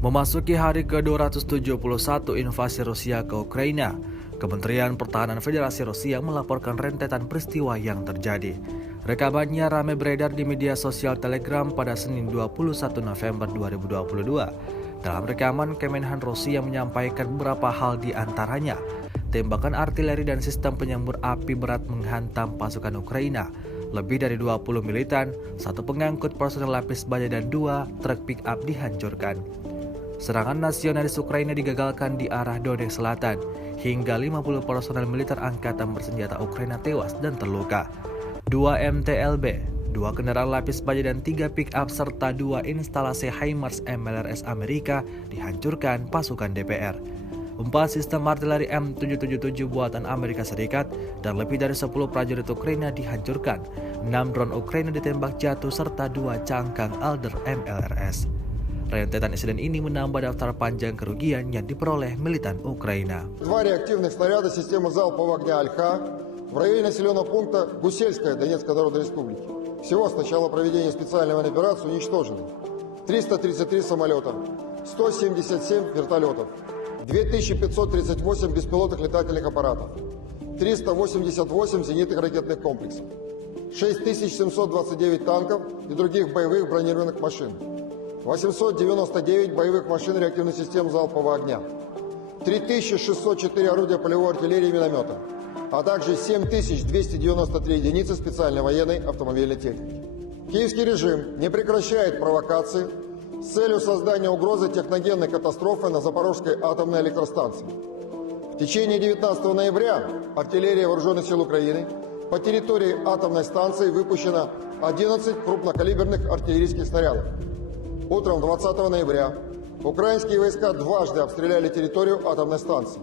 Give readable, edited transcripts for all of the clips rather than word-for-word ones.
Memasuki hari ke-271 invasi Rusia ke Ukraina, Kementerian Pertahanan Federasi Rusia melaporkan rentetan peristiwa yang terjadi. Rekamannya ramai beredar di media sosial Telegram pada Senin 21 November 2022. Dalam rekaman, Kemenhan Rusia menyampaikan beberapa hal, di antaranya tembakan artileri dan sistem penyembur api berat menghantam pasukan Ukraina. Lebih dari 20 militan, satu pengangkut personel lapis baja dan 2 truk pick-up dihancurkan. Serangan nasionalis Ukraina digagalkan di arah Donetsk Selatan, hingga 50 personel militer angkatan bersenjata Ukraina tewas dan terluka. 2 MTLB, 2 kendaraan lapis baja dan 3 pick-up serta 2 instalasi HIMARS MLRS Amerika dihancurkan pasukan DPR. 4 sistem artileri M777 buatan Amerika Serikat dan lebih dari 10 prajurit Ukraina dihancurkan. 6 drone Ukraina ditembak jatuh serta 2 cangkang Alder MLRS. Rentetan insiden ini menambah daftar panjang kerugian yang diperoleh militan Украина. 2 реактивных снаряда системы залпового огня «Альха» в районе населенного пункта Гусельская Донецкой Народной Республики. Всего с начала проведения специальной военной операции уничтожены 333 самолета, 177 вертолетов, 2538 беспилотных летательных аппаратов, 388 зенитных ракетных комплексов, 6729 танков и других боевых бронированных машин, 899 боевых машин реактивных систем залпового огня, 3604 орудия полевой артиллерии и миномета, а также 7293 единицы специальной военной автомобильной техники. Киевский режим не прекращает провокации с целью создания угрозы техногенной катастрофы на Запорожской атомной электростанции. В течение 19 ноября артиллерия Вооруженных сил Украины по территории атомной станции выпущено 11 крупнокалиберных артиллерийских снарядов. Утром 20 ноября украинские войска дважды обстреляли территорию атомной станции.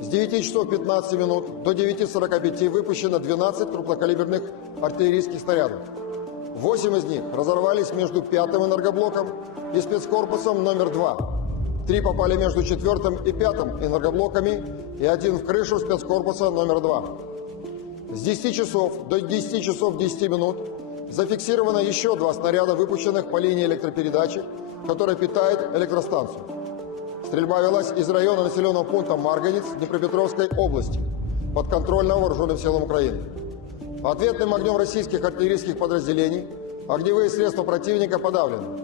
С 9 часов 15 минут до 9:45 выпущено 12 крупнокалиберных артиллерийских снарядов. 8 из них разорвались между 5-м энергоблоком и спецкорпусом номер 2. 3 попали между 4-м и 5-м энергоблоками и 1 в крышу спецкорпуса номер 2. С 10 часов до 10 часов 10 минут зафиксировано еще 2 снаряда, выпущенных по линии электропередачи, которая питает электростанцию. Стрельба велась из района населенного пункта Марганец Днепропетровской области, подконтрольного Вооруженным силам Украины. Ответным огнем российских артиллерийских подразделений огневые средства противника подавлены.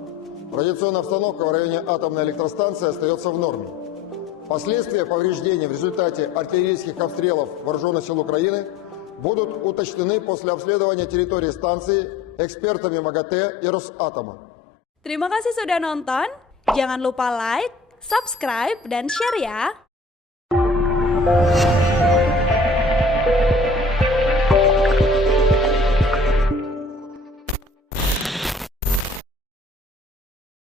Радиационная обстановка в районе атомной электростанции остается в норме. Последствия повреждений в результате артиллерийских обстрелов Вооруженных сил Украины будут уточнены после обследования территории станции экспертами МАГАТЭ и Росатома. Terima kasih sudah nonton. Jangan lupa like, subscribe, dan share ya.